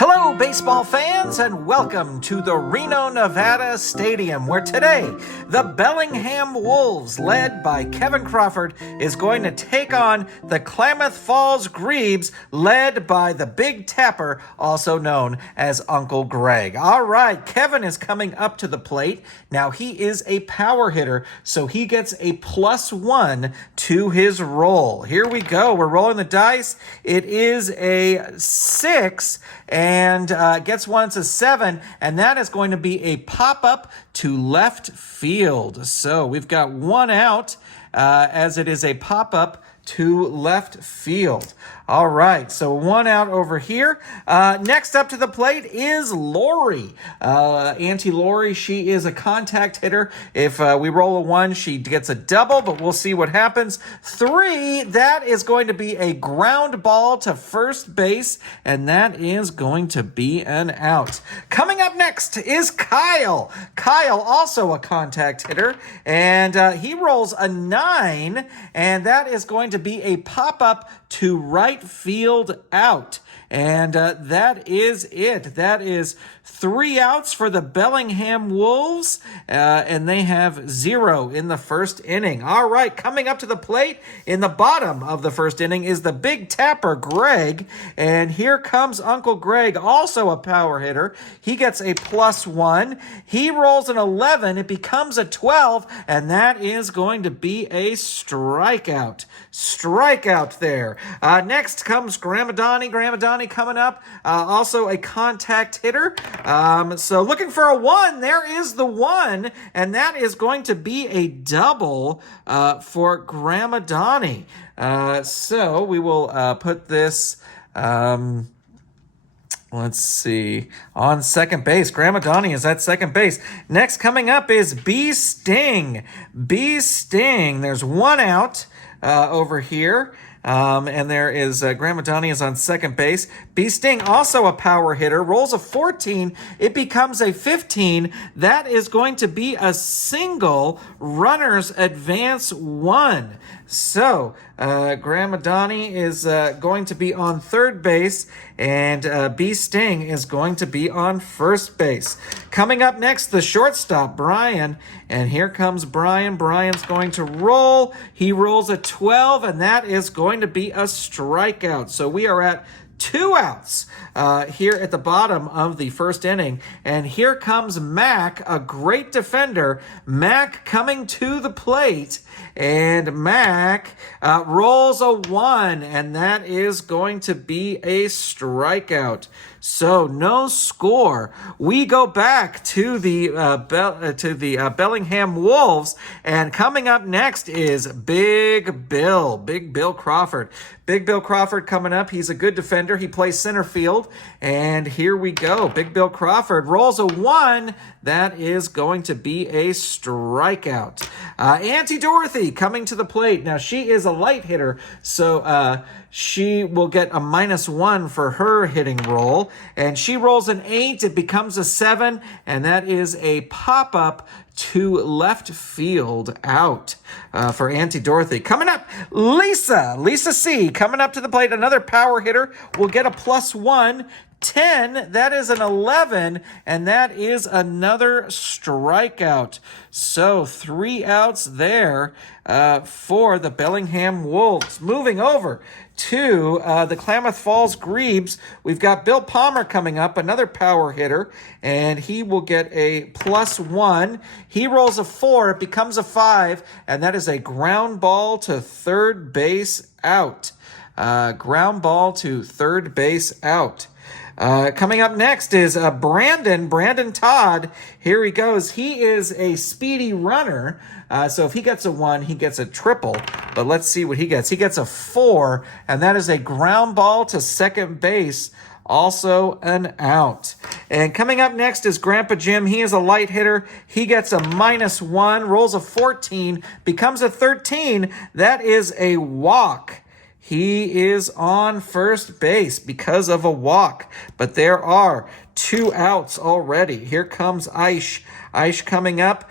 Hello, baseball fans, and welcome to the Reno, Nevada Stadium, where today the Bellingham Wolves, led by Kevin Crawford, is going to take on the Klamath Falls Grebes, led by the Big Tapper, also known as Uncle Greg. All right, Kevin is coming up to the plate. Now, he is a power hitter, so he gets a +1 to his roll. Here we go. We're rolling the dice. It is a 6, and gets one to 7, and that is going to be a pop-up to left field. So we've got one out as it is a pop-up to left field. All right, so one out over here. Next up to the plate is Lori. Auntie Lori, she is a contact hitter. If we roll a 1, she gets a double, but we'll see what happens. 3, that is going to be a ground ball to first base, and that is going to be an out. Coming up next is Kyle. Kyle, also a contact hitter, and he rolls a 9, and that is going to be a pop-up to right field out. And that is it. That is 3 outs for the Bellingham Wolves, and they have 0 in the first inning. All right, coming up to the plate in the bottom of the first inning is the Big Tapper, Greg, and here comes Uncle Greg, also a power hitter. He gets a +1. He rolls an 11. It becomes a 12, and that is going to be a strikeout. Strikeout there. Next comes Gramadani. Gramadani coming up, also a contact hitter. So looking for a 1. There is the 1, and that is going to be a double for Gramadani. So we will put this, let's see, on second base. Gramadani is at second base. Next coming up is B Sting. B Sting, there's 1 out over here. And there is Gramadani is on second base. B Sting, also a power hitter, rolls a 14. It becomes a 15. That is going to be a single. Runners advance 1. So Gramadani is going to be on third base, and B Sting is going to be on first base. Coming up next, the shortstop, Brian. And here comes Brian. Brian's going to roll. He rolls a 12, and that is going to be a strikeout. So we are at 2 outs here at the bottom of the first inning. And here comes Mac, a great defender. Mac coming to the plate. And Mac rolls a 1, and that is going to be a strikeout. So no score. We go back to the Bellingham Wolves, and coming up next is Big Bill Crawford. Big Bill Crawford coming up. He's a good defender. He plays center field, and here we go. Big Bill Crawford rolls a 1. That is going to be a strikeout. Auntie Dorothy coming to the plate. Now, she is a light hitter, so she will get a -1 for her hitting roll. And she rolls an 8. It becomes a 7, and that is a pop-up to left field out for Auntie Dorothy. Coming up, Lisa C. coming up to the plate. Another power hitter will get a +1. 10, that is an 11, and that is another strikeout. So 3 outs there for the Bellingham Wolves. Moving over to the Klamath Falls Grebes, we've got Bill Palmer coming up, another power hitter, and he will get a +1. He rolls a 4, it becomes a 5, and that is a ground ball to third base out. Ground ball to third base out. Coming up next is Brandon Todd. Here he goes. He is a speedy runner. So if he gets a 1, he gets a triple. But let's see what he gets. He gets a 4, and that is a ground ball to second base. Also an out. And coming up next is Grandpa Jim. He is a light hitter. He gets a -1, rolls a 14, becomes a 13. That is a walk. He is on first base because of a walk. But there are 2 outs already. Here comes Aish. Aish coming up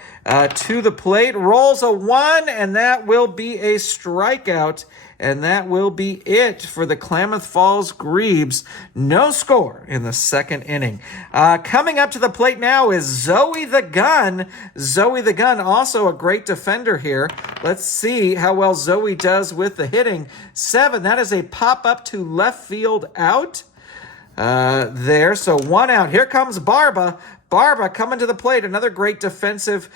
to the plate, rolls a 1, and that will be a strikeout. and that will be it for the Klamath Falls Grebes. No score in the second inning. Coming up to the plate now is Zoe the Gun. Zoe the Gun, also a great defender here. Let's see how well Zoe does with the hitting. 7, that is a pop-up to left field out. There, so 1 out. Here comes Barba. Barba coming to the plate, another great defensive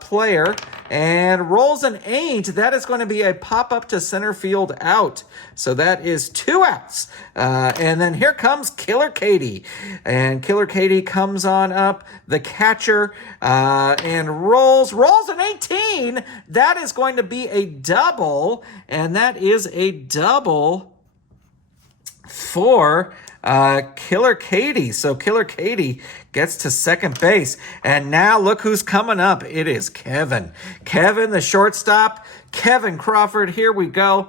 player, and rolls an 8. That is going to be a pop-up to center field out. So that is 2 outs. And then here comes Killer Katie. And Killer Katie comes on up, the catcher, and rolls an 18. That is going to be a double, and that is a double for Killer Katie. So Killer Katie gets to second base. And now look who's coming up. It is Kevin. Kevin, the shortstop. Kevin Crawford, here we go.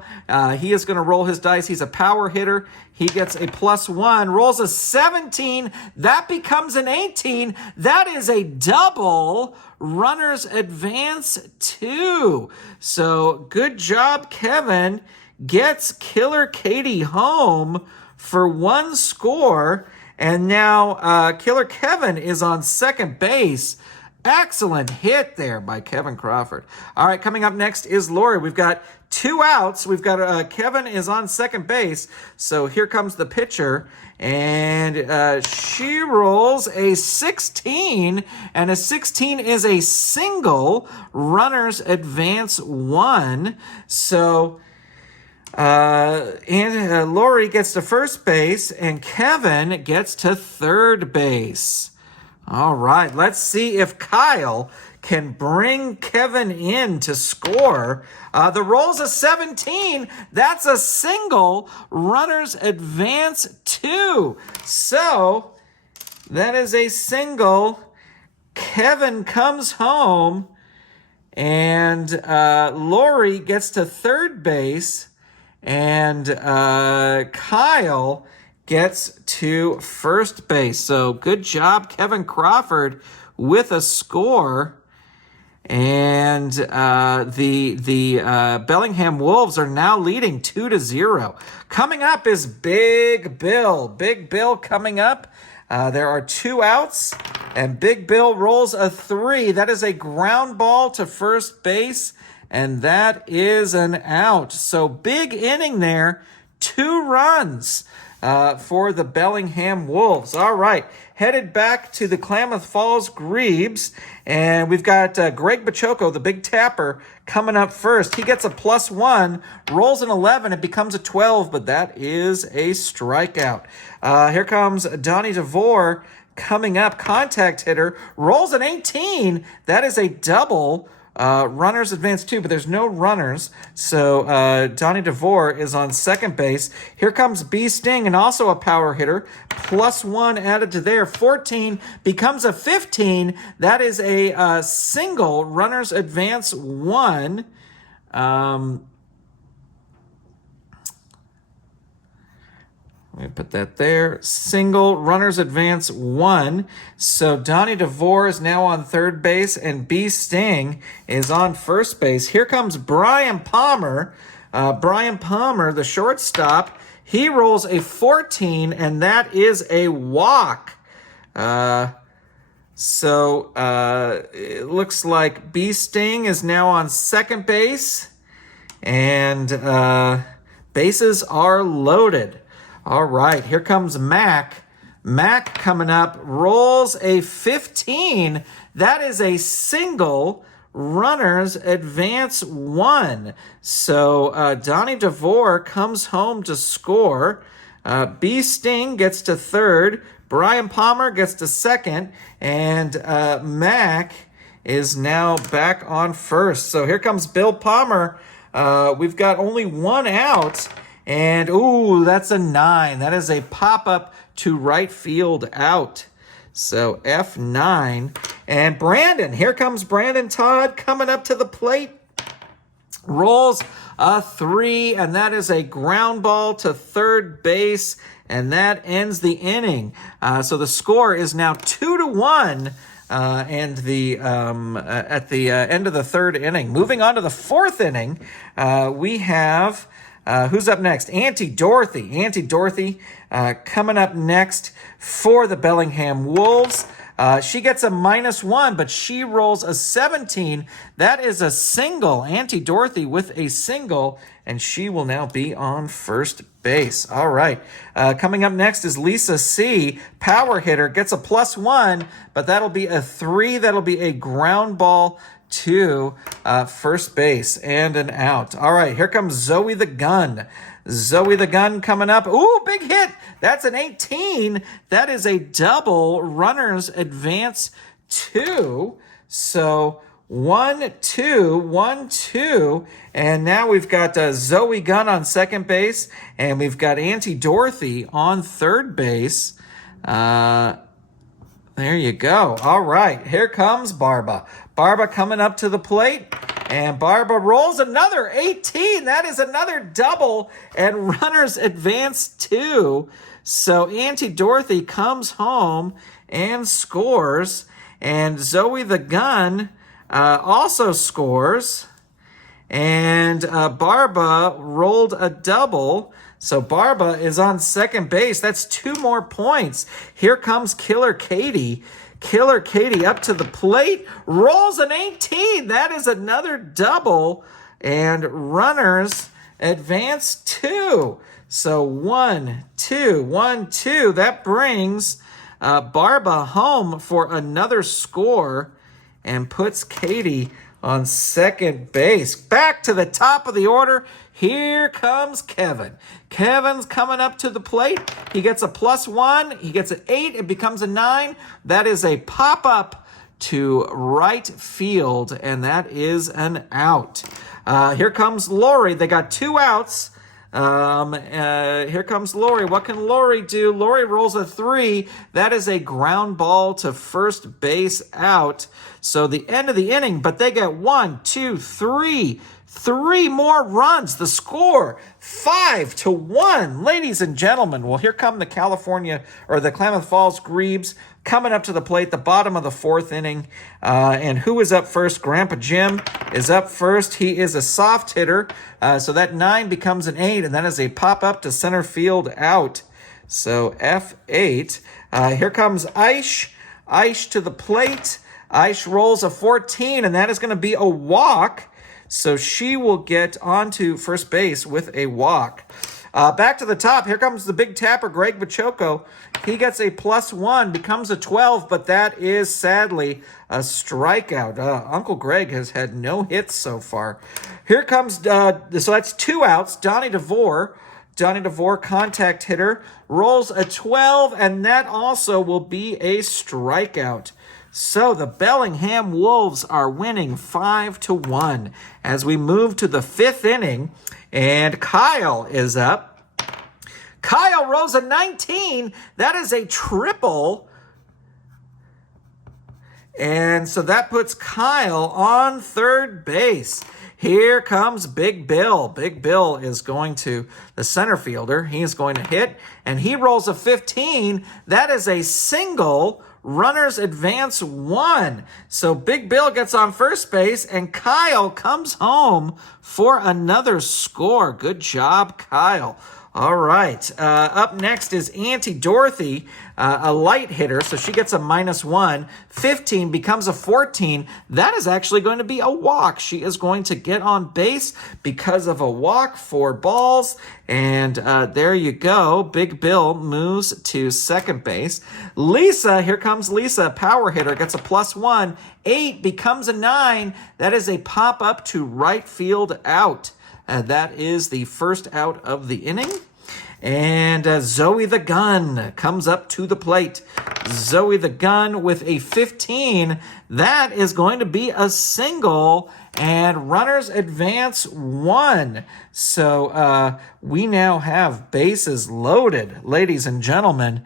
He is going to roll his dice. He's a power hitter. He gets a +1, rolls a 17. That becomes an 18. That is a double. Runners advance 2. So good job, Kevin. Gets Killer Katie home for 1 score, and now Killer Kevin is on second base. Excellent hit there by Kevin Crawford. All right, coming up next is Lori. We've got 2 outs. We've got Kevin is on second base, so here comes the pitcher, and she rolls a 16, and a 16 is a single. Runners advance 1, so Lori gets to first base, and Kevin gets to third base. All right, let's see if Kyle can bring Kevin in to score. The roll's a 17. That's a single. Runners advance 2. So that is a single. Kevin comes home, and Lori gets to third base. And Kyle gets to first base. So good job, Kevin Crawford, with a score. And the Bellingham Wolves are now leading 2-0. Coming up is Big Bill. Big Bill coming up. There are 2 outs, and Big Bill rolls a 3. That is a ground ball to first base. And that is an out. So big inning there. 2 runs for the Bellingham Wolves. All right. Headed back to the Klamath Falls Grebes. And we've got Greg Bachoco, the big tapper, coming up first. He gets a +1, rolls an 11. It becomes a 12, but that is a strikeout. Here comes Donnie DeVore coming up. Contact hitter. Rolls an 18. That is a double. Runners advance 2, but there's no runners. So Donnie DeVore is on second base. Here comes B Sting, and also a power hitter. +1 added to there. 14 becomes a 15. That is a single. Runners advance 1. Let me put that there. Single, runners advance 1. So Donnie DeVore is now on third base, and B Sting is on first base. Here comes Brian Palmer. Brian Palmer, the shortstop. He rolls a 14, and that is a walk. So it looks like B Sting is now on second base, and bases are loaded. All right, here comes Mac. Mac coming up, rolls a 15. That is a single. Runners advance 1. So Donnie DeVore comes home to score. B Sting gets to third. Brian Palmer gets to second. And Mac is now back on first. So here comes Bill Palmer. We've got only 1 out. And, ooh, that's a 9. That is a pop-up to right field out. So F9. And Brandon, here comes Brandon Todd coming up to the plate. Rolls a 3, and that is a ground ball to third base. And that ends the inning. So the score is now 2-1. And at the end of the third inning. Moving on to the fourth inning, we have Who's up next? Auntie Dorothy. Auntie Dorothy coming up next for the Bellingham Wolves. She gets a -1, but she rolls a 17. That is a single. Auntie Dorothy with a single, and she will now be on first base. All right. Coming up next is Lisa C. Power hitter. Gets a +1, but that'll be a 3. That'll be a ground ball to first base and an out. All right, here comes Zoe the Gun. Zoe the Gun coming up. Ooh, big hit. That's an 18. That is a double. Runners advance 2. So 1, 2, 1, 2. And now we've got Zoe Gun on second base. And we've got Auntie Dorothy on third base. There you go. All right, here comes Barba. Barba coming up to the plate. And Barba rolls another 18. That is another double. And runners advance 2. So Auntie Dorothy comes home and scores. And Zoe the Gun also scores. And Barba rolled a double. So Barba is on second base. That's 2 more points. Here comes Killer Katie. Killer Katie up to the plate, rolls an 18. That is another double, and runners advance 2. So 1, 2, 1, 2. That brings Barba home for another score and puts Katie on second base. Back to the top of the order. Here comes Kevin. Kevin's coming up to the plate. He gets a +1. He gets an 8. It becomes a 9. That is a pop-up to right field, and that is an out. Here comes Lori. They got 2 outs. Here comes Lori. What can Lori do? Lori rolls a 3. That is a ground ball to first base out. So the end of the inning, but they get 1, 2, 3. 3 more runs. The score 5-1. Ladies and gentlemen, well, here come the Klamath Falls Grebes coming up to the plate, the bottom of the 4th inning. And who is up first? Grandpa Jim is up first. He is a soft hitter. So that 9 becomes an 8, and that is a pop-up to center field out. So F8. Here comes Aish. Aish to the plate. Aish rolls a 14, and that is going to be a walk. So she will get onto first base with a walk. Back to the top. Here comes the big tapper, Greg Bachoco. He gets a +1, becomes a 12, but that is sadly a strikeout. Uncle Greg has had no hits so far. Here comes, so that's 2 outs. Donnie DeVore. Donnie DeVore, contact hitter, rolls a 12, and that also will be a strikeout. So the Bellingham Wolves are winning 5-1 as we move to the 5th inning, and Kyle is up. Kyle rolls a 19. That is a triple. And so that puts Kyle on third base. Here comes Big Bill. Big Bill is going to the center fielder. He's going to hit, and he rolls a 15. That is a single. Runners advance 1. So Big Bill gets on first base, and Kyle comes home for another score. Good job, Kyle. All right. Up next is Auntie Dorothy, a light hitter, so she gets a -1. 15 becomes a 14. That is actually going to be a walk. She is going to get on base because of a walk, 4 balls, and there you go. Big Bill moves to second base. Lisa, here comes Lisa, power hitter, gets a +1. 8 becomes a 9. That is a pop-up to right field out. That is the first out of the inning. And Zoe the Gun comes up to the plate. Zoe the Gun with a 15. That is going to be a single, and runners advance 1. So we now have bases loaded, ladies and gentlemen.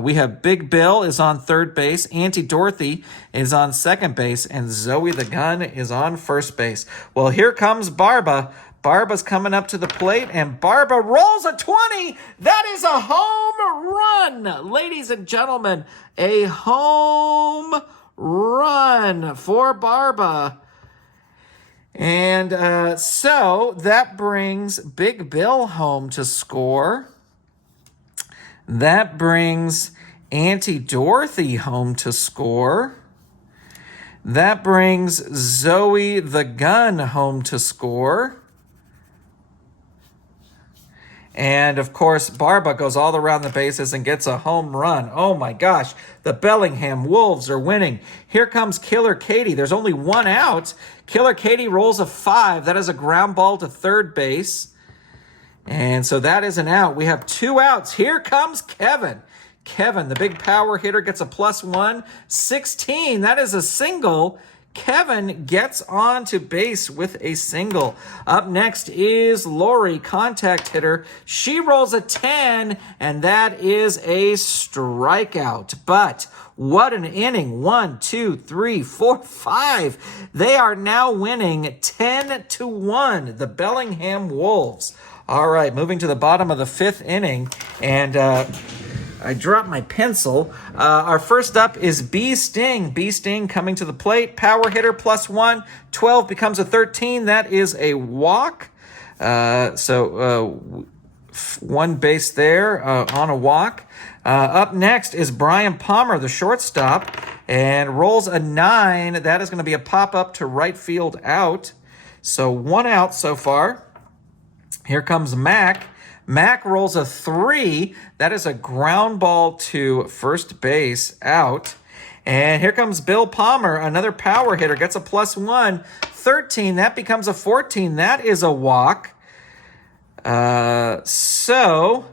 We have Big Bill is on third base, Auntie Dorothy is on second base, and Zoe the Gun is on first base. Well, here comes Barba. Barba's coming up to the plate, and Barba rolls a 20. That is a home run. Ladies and gentlemen, a home run for Barba. And so that brings Big Bill home to score. That brings Auntie Dorothy home to score. That brings Zoe the Gun home to score. And, of course, Barba goes all around the bases and gets a home run. Oh, my gosh. The Bellingham Wolves are winning. Here comes Killer Katie. There's only one out. Killer Katie rolls a 5. That is a ground ball to third base. And so that is an out. We have 2 outs. Here comes Kevin. Kevin, the big power hitter, gets a +1. 16. That is a single. Kevin gets on to base with a single. Up next is Lori, contact hitter. She rolls a 10, and that is a strikeout. But what an inning. 1, 2, 3, 4, 5. They are now winning 10-1, the Bellingham Wolves. All right, moving to the bottom of the 5th inning, and I dropped my pencil. Our first up is B Sting. B Sting coming to the plate. Power hitter +1. 12 becomes a 13. That is a walk. So one base there on a walk. Up next is Brian Palmer, the shortstop, and rolls a 9. That is going to be a pop-up to right field out. So 1 out so far. Here comes Mac. Mac rolls a 3. That is a ground ball to first base out. And here comes Bill Palmer, another power hitter, gets a +1. 13. That becomes a 14. That is a walk. So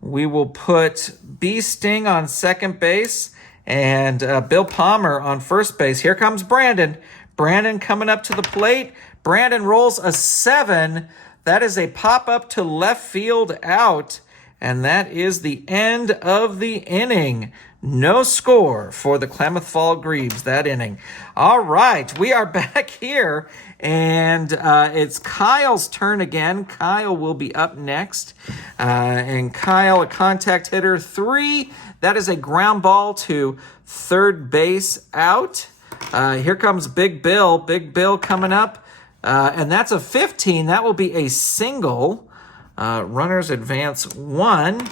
we will put B Sting on second base and Bill Palmer on first base. Here comes Brandon. Brandon coming up to the plate. Brandon rolls a 7. That is a pop-up to left field out, and that is the end of the inning. No score for the Klamath Fall Grebes that inning. All right, we are back here, and it's Kyle's turn again. Kyle will be up next, and Kyle, a contact hitter, 3. That is a ground ball to third base out. Here comes Big Bill. Big Bill coming up. And that's a 15. That will be a single. Runners advance 1.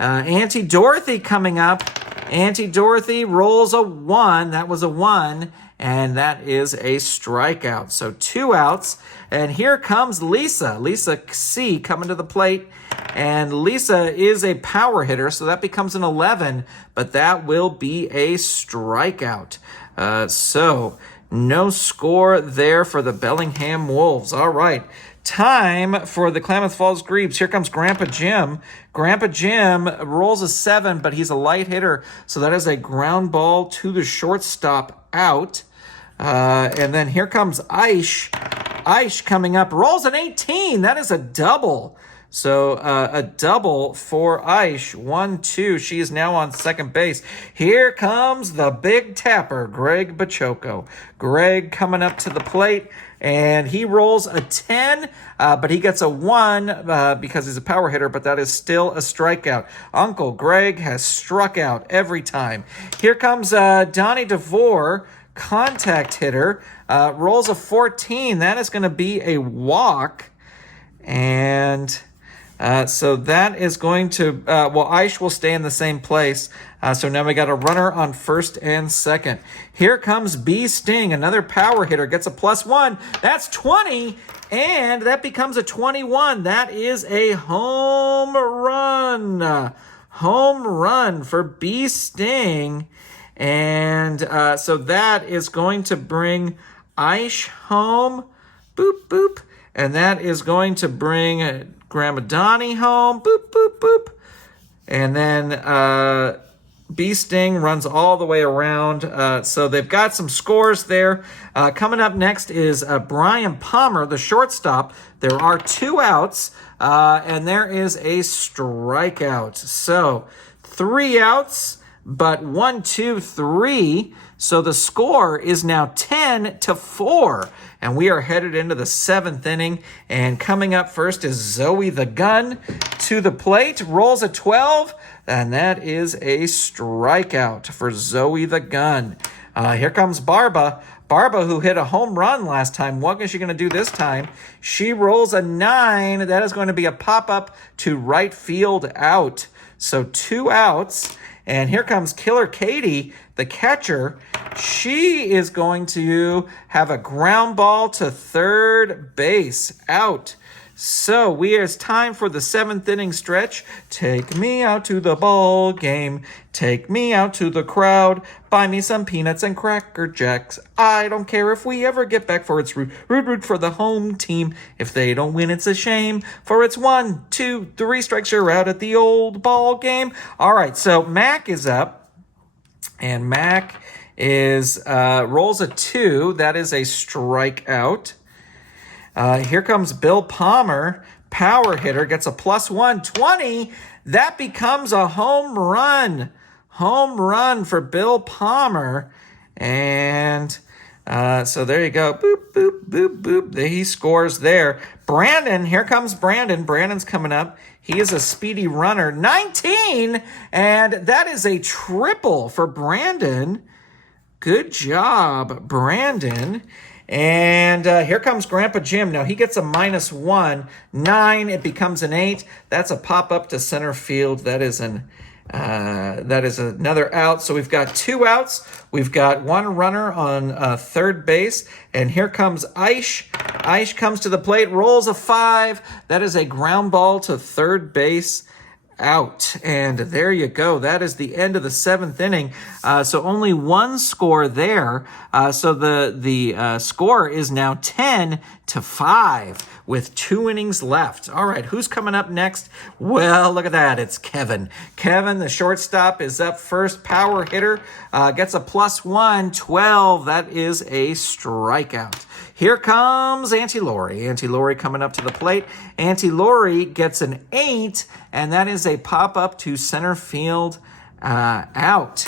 Auntie Dorothy coming up. Auntie Dorothy rolls a 1. That was a 1. And that is a strikeout. So 2 outs. And here comes Lisa. Lisa C coming to the plate. And Lisa is a power hitter, so that becomes an 11. But that will be a strikeout. So no score there for the Bellingham Wolves. All right, time for the Klamath Falls Grebes. Here comes Grandpa Jim. Grandpa Jim rolls a 7, but he's a light hitter, so that is a ground ball to the shortstop out. And then here comes Aish. Aish coming up, rolls an 18. That is a double. So a double for Aish. 1-2. She is now on second base. Here comes the big tapper, Greg Bachoco. Greg coming up to the plate, and he rolls a 10, but he gets a 1 because he's a power hitter, but that is still a strikeout. Uncle Greg has struck out every time. Here comes Donnie DeVore, contact hitter, rolls a 14. That is going to be a walk, and so that is going to, Aish will stay in the same place. So now we got a runner on first and second. Here comes B Sting, another power hitter, gets a +1. That's 20, and that becomes a 21. That is a home run. Home run for B Sting. And so that is going to bring Aish home. Boop, boop. And that is going to bring Grandma Donnie home. Boop, boop, boop. And then B Sting runs all the way around. So they've got some scores there. Coming up next is Brian Palmer, the shortstop. There are 2 outs, and there is a strikeout. So 3 outs, but 1, 2, 3. So the score is now 10-4, and we are headed into the 7th inning. And coming up first is Zoe the Gun to the plate, rolls a 12, and that is a strikeout for Zoe the Gun. Here comes Barba. Barba, who hit a home run last time. What is she going to do this time? She rolls a 9. That is going to be a pop-up to right field out. So 2 outs. And here comes Killer Katie, the catcher. She is going to have a ground ball to third base out. So it's time for the 7th inning stretch. Take me out to the ball game. Take me out to the crowd. Buy me some peanuts and Cracker Jacks. I don't care if we ever get back, for it's root for the home team. If they don't win, it's a shame. For it's 1, 2, 3 strikes, you're out at the old ball game. All right, so Mac is up. And Mac is rolls a 2. That is a strikeout. Here comes Bill Palmer, power hitter, gets a +1, 20. That becomes a home run. Home run for Bill Palmer. And so there you go. Boop, boop, boop, boop. He scores there. Brandon, here comes Brandon. Brandon's coming up. He is a speedy runner. 19, and that is a triple for Brandon. Good job, Brandon. And here comes Grandpa Jim. Now he gets a -1. 9, it becomes an 8. That's a pop-up to center field. That is another out. So we've got 2 outs. We've got 1 runner on third base. And here comes Aish. Aish comes to the plate, rolls a 5. That is a ground ball to third base. Out. And there you go. That is the end of the 7th inning. So only 1 score there. So the score is now 10-5 with 2 innings left. All right, who's coming up next? Well, look at that. It's Kevin. Kevin, the shortstop, is up first. Power hitter, gets a +1, 12. That is a strikeout. Here comes Auntie Lori. Auntie Lori coming up to the plate. Auntie Lori gets an 8, and that is a pop-up to center field out.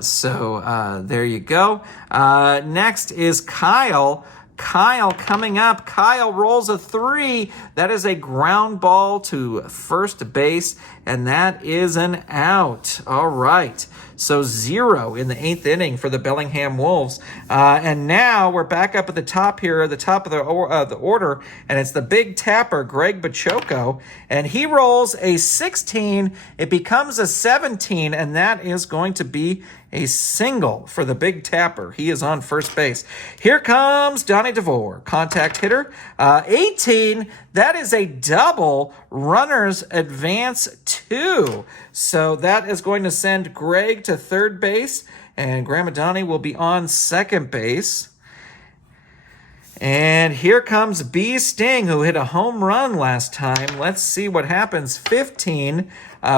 So there you go. Next is Kyle. Kyle coming up. Kyle rolls a 3. That is a ground ball to first base, and that is an out. All right. So 0 in the 8th inning for the Bellingham Wolves. And now we're back up at the top here, at the top of the order, and it's the big tapper, Greg Bachoco, and he rolls a 16. It becomes a 17, and that is going to be a single for the big tapper. He is on first base. Here comes Donnie DeVore, contact hitter, 18. That is a double. Runners advance 2. So that is going to send Greg to third base, and Grandma Donnie will be on second base. And here comes B. Sting, who hit a home run last time. Let's see what happens. 15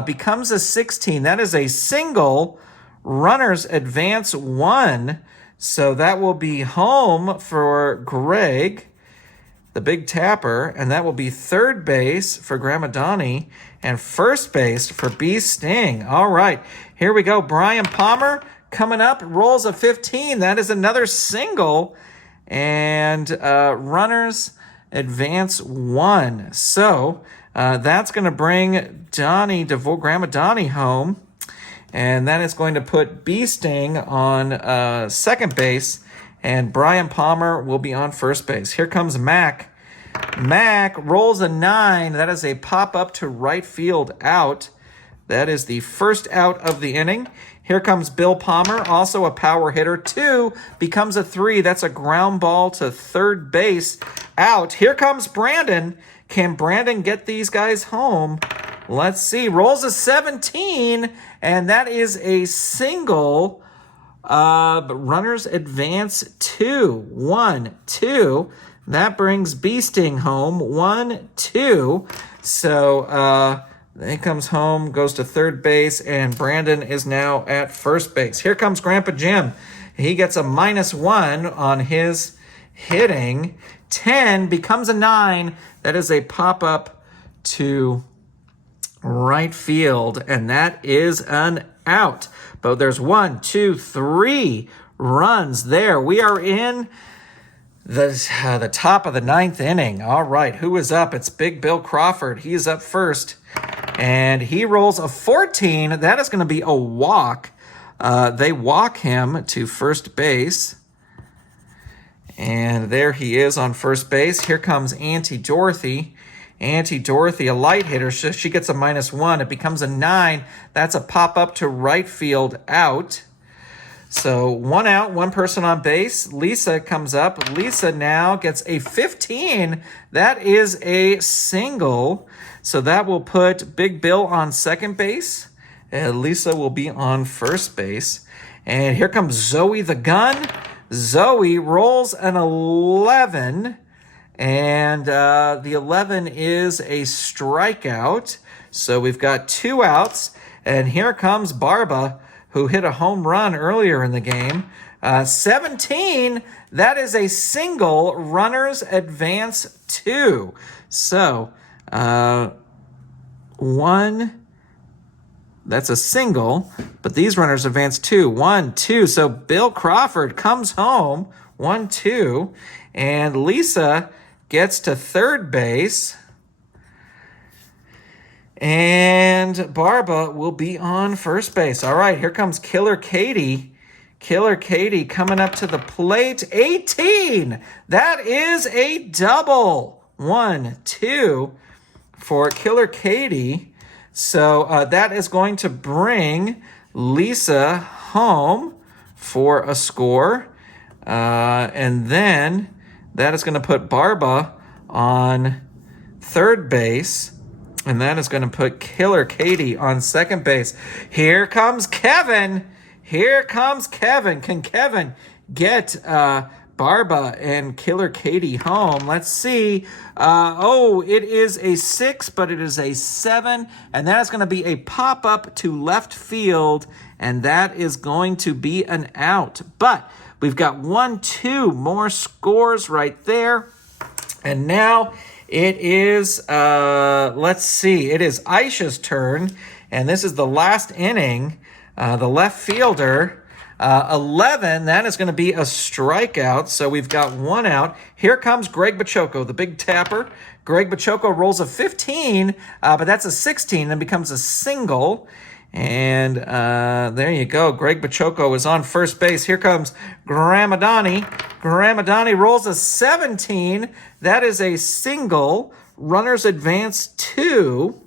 becomes a 16. That is a single. Runners advance 1. So that will be home for Greg, the big tapper, and that will be third base for Grandma Donnie and first base for B. Sting. All right, here we go. Brian Palmer coming up, rolls a 15. That is another single, and runners advance 1. So that's going to bring Donnie DeVore, Grandma Donnie home, and that is going to put B. Sting on second base, and Brian Palmer will be on first base. Here comes Mac. Mac rolls a 9. That is a pop-up to right field out. That is the first out of the inning. Here comes Bill Palmer, also a power hitter. 2 becomes a 3. That's a ground ball to third base out. Here comes Brandon. Can Brandon get these guys home? Let's see. Rolls a 17, and that is a single. But runners advance 2. 1, 2. That brings B. Sting home. 1, 2. So he comes home, goes to third base, and Brandon is now at first base. Here comes Grandpa Jim. He gets a -1 on his hitting. 10 becomes a 9. That is a pop-up to right field, and that is an out. But there's 1, 2, 3 runs there. We are in the top of the 9th inning. All right, who is up? It's Big Bill Crawford. He is up first, and he rolls a 14. That is going to be a walk. They walk him to first base. And there he is on first base. Here comes Auntie Dorothy. Auntie Dorothy, a light hitter. She gets a -1. It becomes a 9. That's a pop-up to right field out. So 1 out, 1 person on base. Lisa comes up. Lisa now gets a 15. That is a single. So that will put Big Bill on second base. Lisa will be on first base. And here comes Zoe the gun. Zoe rolls an 11, and the 11 is a strikeout. So we've got 2 outs, and here comes Barba, who hit a home run earlier in the game. 17, that is a single. Runners advance 2. So 1... That's a single, but these runners advance 2. 1, 2. So Bill Crawford comes home. 1, 2. And Lisa gets to third base. And Barba will be on first base. All right, here comes Killer Katie. Killer Katie coming up to the plate. 18. That is a double. 1, 2 for Killer Katie. So that is going to bring Lisa home for a score. And then that is going to put Barba on third base. And that is going to put Killer Katie on second base. Here comes Kevin. Here comes Kevin. Can Kevin get Barba and Killer Katie home? Let's see. It is a 6, but it is a 7. And that is going to be a pop-up to left field. And that is going to be an out. But we've got 1, 2 more scores right there. And now it is, let's see. It is Aisha's turn. And this is the last inning. The left fielder, 11, that is going to be a strikeout. So we've got 1 out. Here comes Greg Bachoco, the big tapper. Greg Bachoco rolls a 15, but that's a 16 and becomes a single. And there you go. Greg Bachoco is on first base. Here comes Gramadani. Gramadani rolls a 17. That is a single. Runners advance 2.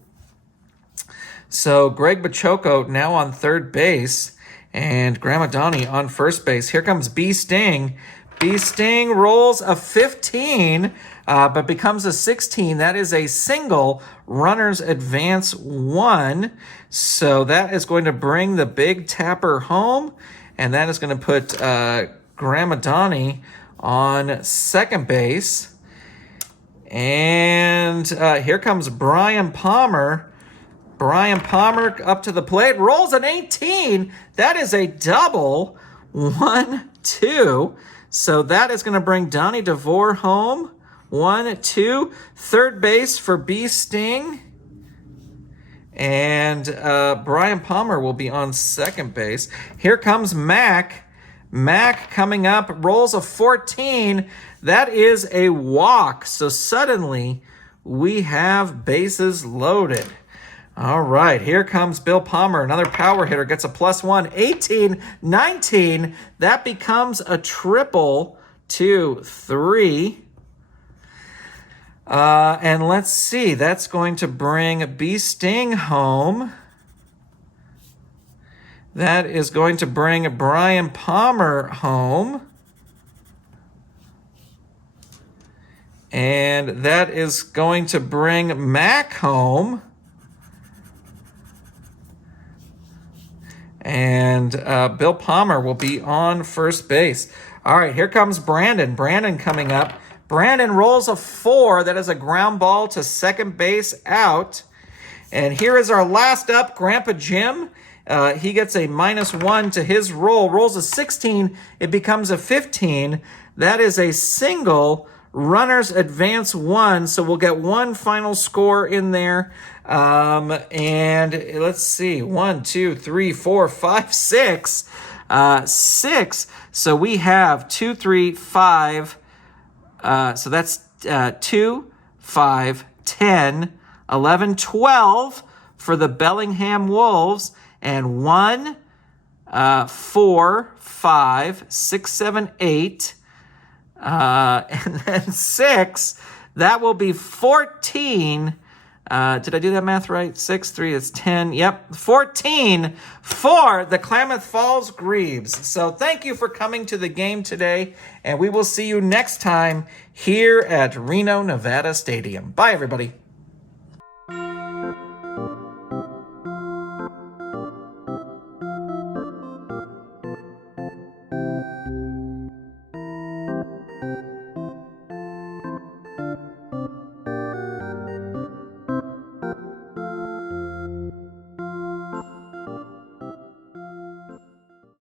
So Greg Bachoco now on third base. And Gramadani on first base. Here comes B. Sting. B. Sting rolls a 15, but becomes a 16. That is a single. Runners advance 1. So that is going to bring the big tapper home. And that is going to put Gramadani on second base. And here comes Brian Palmer. Brian Palmer up to the plate, rolls an 18. That is a double. 1, 2. So that is going to bring Donnie DeVore home. 1, 2. Third base for B. Sting. And Brian Palmer will be on second base. Here comes Mac. Mac coming up, rolls a 14. That is a walk. So suddenly we have bases loaded. All right, here comes Bill Palmer, another power hitter, gets a +1, 18, 19. That becomes a triple, 2, 3. And let's see, that's going to bring B. Sting home. That is going to bring Brian Palmer home. And that is going to bring Mac home. And Bill Palmer will be on first base. All right, here comes Brandon. Brandon coming up. Brandon rolls a 4. That is a ground ball to second base out. And here is our last up, Grandpa Jim. He gets a -1 to his roll. Rolls a 16. It becomes a 15. That is a single. Runners advance 1. So we'll get 1 final score in there. And let's see, 1, 2, 3, 4, 5, 6, 6. So we have 2, 3, 5. So that's 2, 5, 10, 11, 12 for the Bellingham Wolves, and 1, 4, 5, 6, 7, 8, and then 6. That will be 14. Did I do that math right? 6, 3, it's 10. Yep, 14 for the Klamath Falls Grebes. So thank you for coming to the game today, and we will see you next time here at Reno, Nevada Stadium. Bye, everybody.